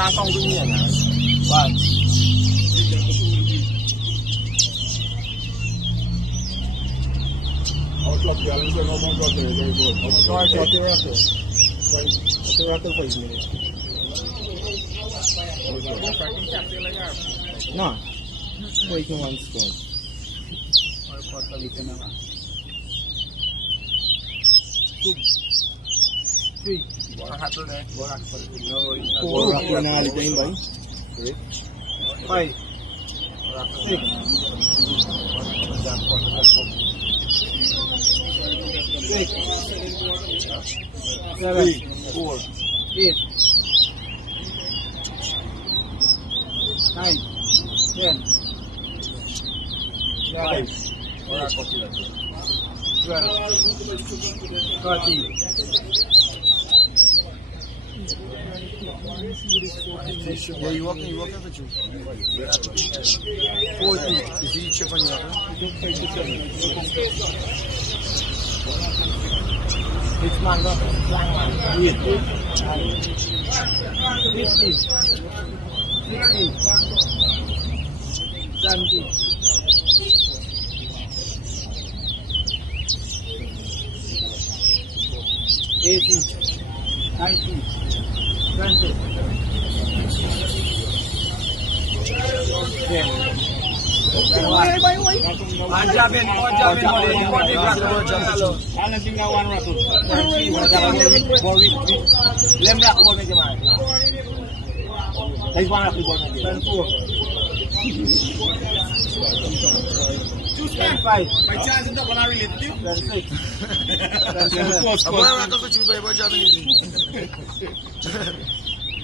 Can't come to me now. What? How much you are losing? How much water is very good? How much water? 40 rattle. 40 rattle for 5 minutes. No. Wait in 1 spoon. Two. 3. 4 rattle there. 4 rattle. 4 rattle na halid din ba? 5. 6. 8, 7, 4, 8, 9, 10, 11, 12, 13, Yeah, you walking with you. 14, Is he chip on you? It's mango. 15, 16, 17, 18, 19, 20, 10. Anjabin. Ano tingnan 1 rattle? 20, 11 rattle mo medyo man. Ay 1 rattle mo medyo. 10, 5. My chance is not going to relate to you. 6. I'm going to for you, baby. What's happening?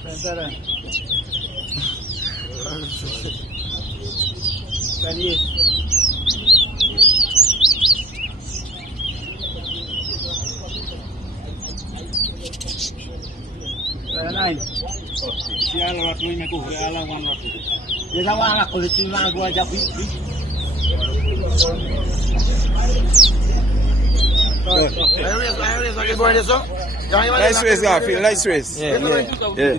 7. 28. 9. Siya lang at may ko, siya lang 1 rattle. Dia tahu anak kulit cina gua aja pi. Nice race, Garfield. Nice race. Yeah. Yeah.